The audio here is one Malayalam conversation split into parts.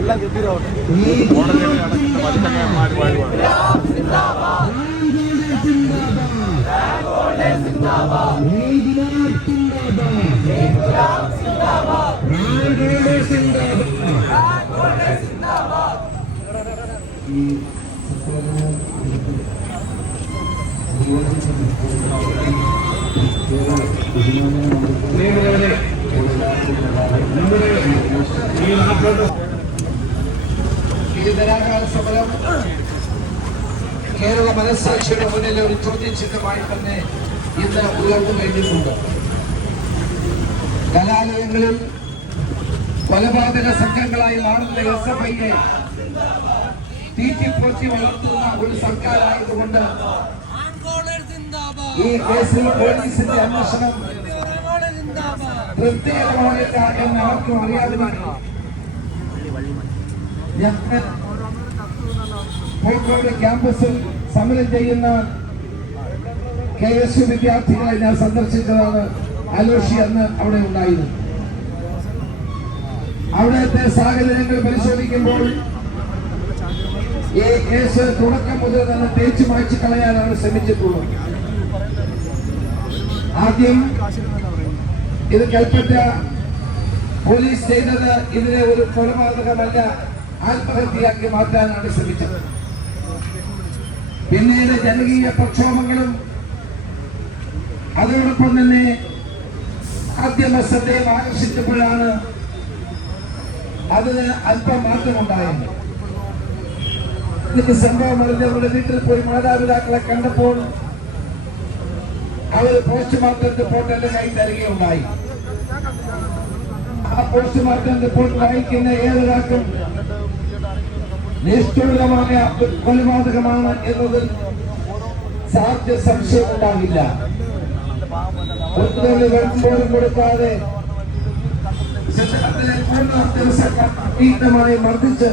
രാജ്യത്തെ കോടതികളെ അടക്കുന്ന മത്സരന്മാർ വാഴുവാണ് जिंदाबाद കേരള മനസ്സാക്ഷിയുടെ മുന്നിൽ ഒരു ചോദ്യചിഹ്നമായി തന്നെ ഇന്ന് ഉയർന്നു കഴിഞ്ഞിട്ടുണ്ട്. കലാലയങ്ങളിൽ കൊലപാതക സംഘങ്ങളായി മാറുന്ന എസ് എഫ് ഐയെ തീറ്റിപ്പോറ്റി വളർത്തുന്ന ഒരു സർക്കാരായതുകൊണ്ട് ഈ കേസിൽ പോലീസിന്റെ അന്വേഷണം പ്രത്യേകമായില്ല എന്ന് ആർക്കും അറിയാതെ ഞങ്ങൾ ക്യാമ്പസിൽ സമരം ചെയ്യുന്ന കെ എസ് യു വിദ്യാർത്ഥികളെ ഞാൻ സന്ദർശിച്ചതാണ് അലോഷി അന്ന് അവിടെ ഉണ്ടായിരുന്നു. അവിടുത്തെ സാഹചര്യങ്ങൾ പരിശോധിക്കുമ്പോൾ ഈ കേസ് തുടക്കം മുതൽ തന്നെ തേച്ചു മായ്ച്ചു കളയാനാണ് ശ്രമിച്ചിട്ടുള്ളത്. ആദ്യം ഇത് കൽപ്പറ്റ പോലീസ് ചെയ്തത് ഇതിനെ ഒരു കൊലപാതകമല്ല ആത്മഹത്യയാക്കി മാറ്റാനാണ് ശ്രമിച്ചത്. പിന്നീട് ജനകീയ പ്രക്ഷോഭങ്ങളും അതോടൊപ്പം തന്നെ മാധ്യമ ശ്രദ്ധയെ ആകർഷിച്ചപ്പോഴാണ് അതിന് അല്പം മാറ്റമുണ്ടായത്. ഇതിന്റെ സംഭവം അറിഞ്ഞവരുടെ വീട്ടിൽ പോയി മാതാപിതാക്കളെ കണ്ടപ്പോൾ അവർ പോസ്റ്റ്മോർട്ടം റിപ്പോർട്ട് എന്റെ കൈ തരികയുണ്ടായി. ആ പോസ്റ്റ്മോർട്ടം റിപ്പോർട്ട് വായിക്കുന്ന ഏതൊരാൾക്കും നിഷ്ഠൂരമായ കൊലപാതകമാണ് എന്നതിൽ സാധ്യ സംശയം ഉണ്ടാകില്ല വെളുമ്പോഴും കൊടുക്കാതെ ശരീരത്തിലെ അപീതമായി മർദ്ദിച്ച്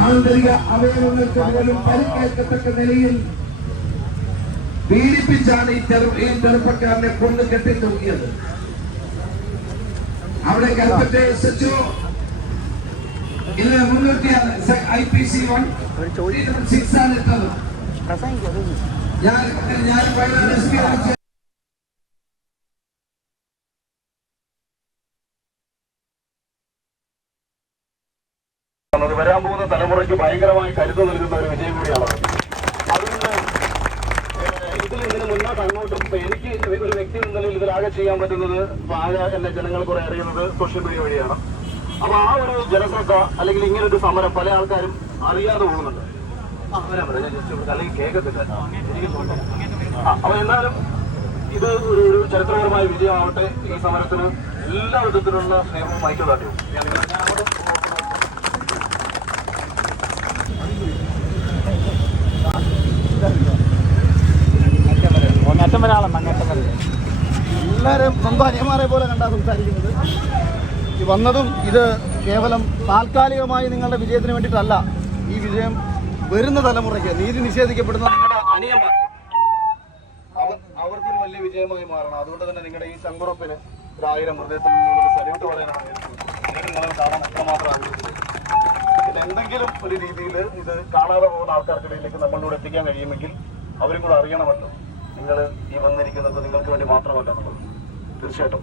ആന്തരിക അവയവങ്ങൾക്ക് പോലും പരിക്കേൽക്കത്തക്ക നിലയിൽ പീഡിപ്പിച്ചാണ് ഈ ചെറു ഈ ചെറുപ്പക്കാരനെ തൂക്കിയത് അവിടെ കൽപ്പറ്റ എസ് എച്ച് ഇന്ന് മുന്നൂറ്റിയാണ് I P C one six ആണ് ഇട്ടത് ഞാൻ ഞാൻ വയനാട് എസ് പി ആണ് അത് വരാൻ പോകുന്ന തലമുറയ്ക്ക് ഭയങ്കരമായി കരുത്ത് നൽകുന്ന ഒരു വിജയം കൂടിയാണ് അതുകൊണ്ട് ഇതിൽ ഇതിന് മുന്നോട്ട് അങ്ങോട്ടും ഇപ്പൊ എനിക്ക് ഒരു വ്യക്തി എന്ന നിലയിൽ ഇതിലാകെ ചെയ്യാൻ പറ്റുന്നത് ആകെ എന്നെ ജനങ്ങൾ കുറെ അറിയുന്നത് സോഷ്യൽ മീഡിയ വഴിയാണ്. അപ്പൊ ആ ഒരു ജനശ്രദ്ധ അല്ലെങ്കിൽ ഇങ്ങനെ ഒരു സമരം പല ആൾക്കാരും അറിയാതെ പോകുന്നുണ്ട്. അപ്പൊ എന്നാലും ഇത് ഒരു ഒരു ചരിത്രപരമായ വിജയമാവട്ടെ ഈ സമരത്തിന് എല്ലാ വിധത്തിലുള്ള സ്നേഹവും ഞാൻ അങ്ങോട്ട് അങ്ങറ്റം വരെ ആളുണ്ട് അങ്ങറ്റം വരെ എല്ലാവരും സ്വന്തം അനിയന്മാരെ പോലെ കണ്ടാ സംസാരിക്കുന്നത്. ഈ വന്നതും ഇത് കേവലം താൽക്കാലികമായി നിങ്ങളുടെ വിജയത്തിന് വേണ്ടിയിട്ടല്ല ഈ വിജയം വരുന്ന തലമുറയ്ക്ക് നീതി നിഷേധിക്കപ്പെടുന്ന നമ്മുടെ അനിയന്മാർ അവർ അവർക്കൊരു വലിയ വിജയമായി മാറണം. അതുകൊണ്ട് തന്നെ നിങ്ങളുടെ ഈ ചങ്കുറപ്പിന് ഒരു ആയിരം ഹൃദയത്തിൽ നിന്നുള്ള സല്യൂട്ട് പറയാനാണ് നിങ്ങളെ കാണാൻ എത്രമാത്രം ആഗ്രഹിക്കുന്നത് ഇത് എന്തെങ്കിലും ഒരു രീതിയിൽ ഇത് കാണാതെ പോകുന്ന ആൾക്കാർക്കിടയിലേക്ക് നമ്മളിലൂടെ എത്തിക്കാൻ കഴിയുമെങ്കിൽ അവരും കൂടെ അറിയണമല്ലോ. നിങ്ങൾ ഈ വന്നിരിക്കുന്നത് നിങ്ങൾക്ക് വേണ്ടി മാത്രമല്ല നമ്മൾ തീർച്ചയായിട്ടും.